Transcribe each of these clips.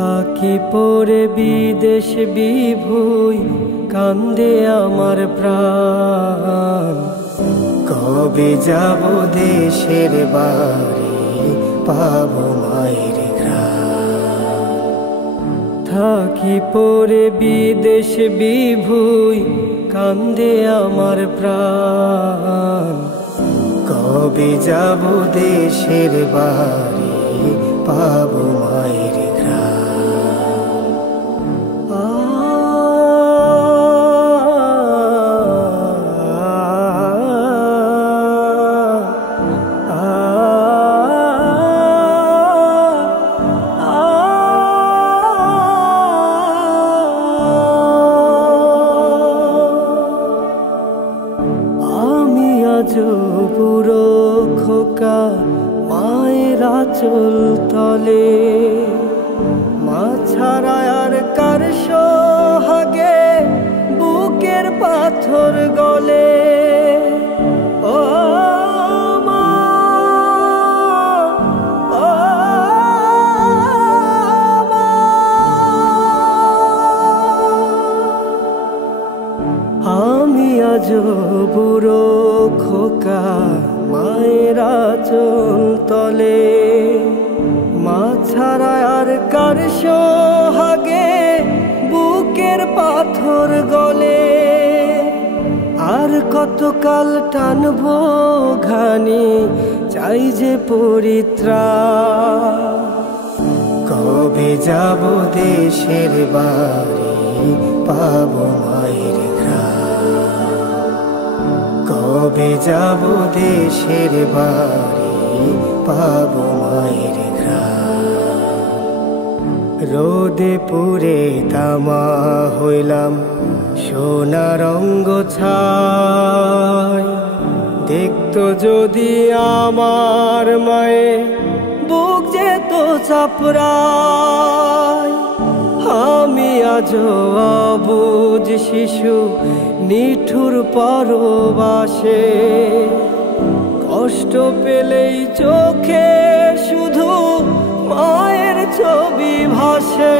থাকি পরে বিদেশ বিভুই কান্দে আমার প্রাণ। কবে যাব দেশের বাড়ি, পাবো মায়ের ঘ্রাণ। থাকি পরে বিদেশ বিভুই কান্দে আমার প্রাণ। কবে যাব দেশের বাড়ি, পাবো মায়ের ঘ্রাণ। আমি আজ বুড়ো খোকা মায়ের আঁচল তলে, মা ছাড়া আর কার সোহাগে বুকের পাথর গলে। ও মা, ও মা, আমি আজ বুড়ো খোকা মায়ের আঁচল তলে, মা ছাড়া আর কার সোহাগে বুকের পাথর গলে। আর কতকাল টানবো ঘানি, চাই যে পরিত্রাণ। কবে যাব দেশের বাড়ি, পাবো মায়ের ঘ্রাণ। কবে যাব দেশের বাড়ি, পাবো মায়ের ঘ্রাণ। রোদে পুড়ে তামা হইলাম সোনা রঙ্গ ছাই। দেখতো যদি আমার মায়ে বুক যেত চাপড়ায়। আমি আজ অবুঝ শিশু নিঠুর পরবাসে, কষ্ট পেলেই চোখে শুধু মায়ের ছবি ভাসে।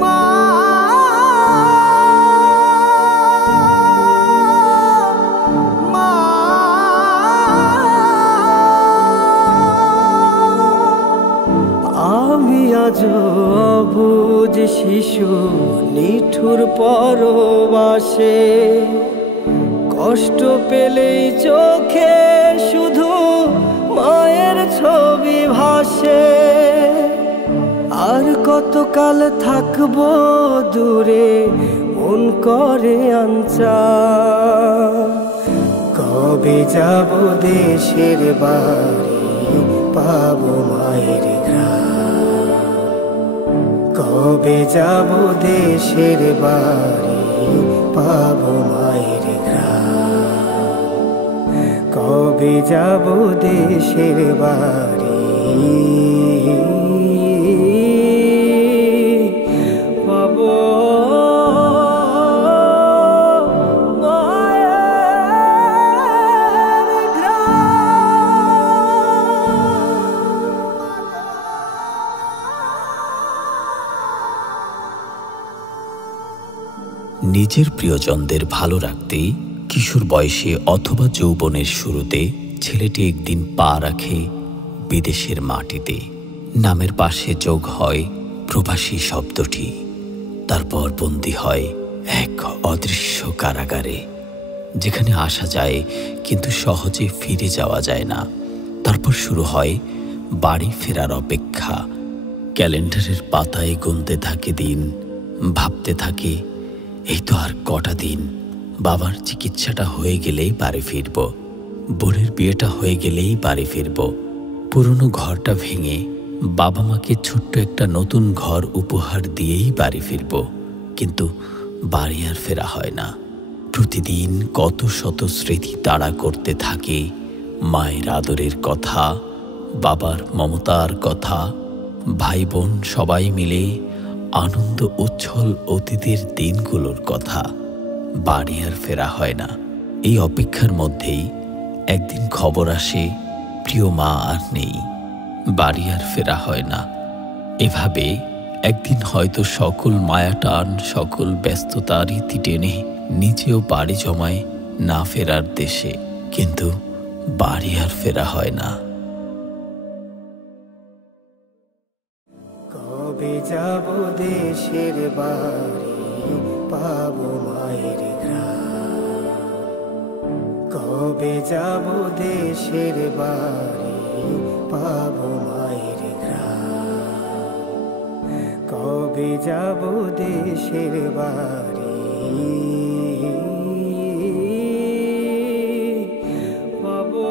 মা, মা, আমি আজ অবুঝ শিশু নিঠুর পরবাসে, কষ্ট পেলেই চোখে শুধু মায়ের ছবি ভাসে। আর কতকাল থাকবো দূরে, মন করে আনচান। কবে যাব দেশের বাড়ি, পাবো মায়ের ঘ্রাণ। কবে যাব দেশের বাড়ি, পাবো মায়ের ঘ্রাণ। কবে যাব দেশের বাড়ি, পাবো নিজের প্রিয়জনদের ভালো রাখতে কিশোর বয়সে অথবা যৌবনের শুরুতে ছেলেটি একদিন পা রাখে বিদেশের মাটিতে। নামের পাশে যোগ হয় প্রবাসী শব্দটি। তারপর বন্দী হয় এক অদৃশ্য কারাগারে, যেখানে আসা যায় কিন্তু সহজে ফিরে যাওয়া যায় না। তারপর শুরু হয় বাড়ি ফেরার অপেক্ষা। ক্যালেন্ডারের পাতায় গুনতে থাকে দিন, ভাবতে থাকে এই তো আর কটা দিন। বাবার চিকিৎসাটা হয়ে গেলেই বাড়ি ফিরব, বোনের বিয়েটা হয়ে গেলেই বাড়ি ফিরব। পুরনো ঘরটা ভেঙে বাবা মাকে ছোট্ট একটা নতুন ঘর উপহার দিয়েই বাড়ি ফিরব। কিন্তু বাড়ি আর ফেরা হয় না। প্রতিদিন কত শত স্মৃতি তাড়া করতে থাকে। মায়ের আদরের কথা, বাবার মমতার কথা, ভাই বোন সবাই মিলে আনন্দ উচ্ছল অতীতের দিনগুলোর কথা। বাড়ি আর ফেরা হয় না। এই অপেক্ষার মধ্যেই একদিন খবর আসে প্রিয় মা আর নেই। বাড়ি আর ফেরা হয় না। এভাবে একদিন হয়তো সকল মায়া টান, সকল ব্যস্ততার ইতি টেনে নিজেও পাড়ি জমায় না ফেরার দেশে, কিন্তু বাড়ি আর ফেরা হয় না। কবে যাব দেশের বাড়ি, পাবো মায়ের গ্রাম। কবে যাব দেশের বাড়ি, পাবো মায়ের গ্রাম। কবে যাব দেশের বাড়ি, পাবো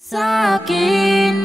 Sakin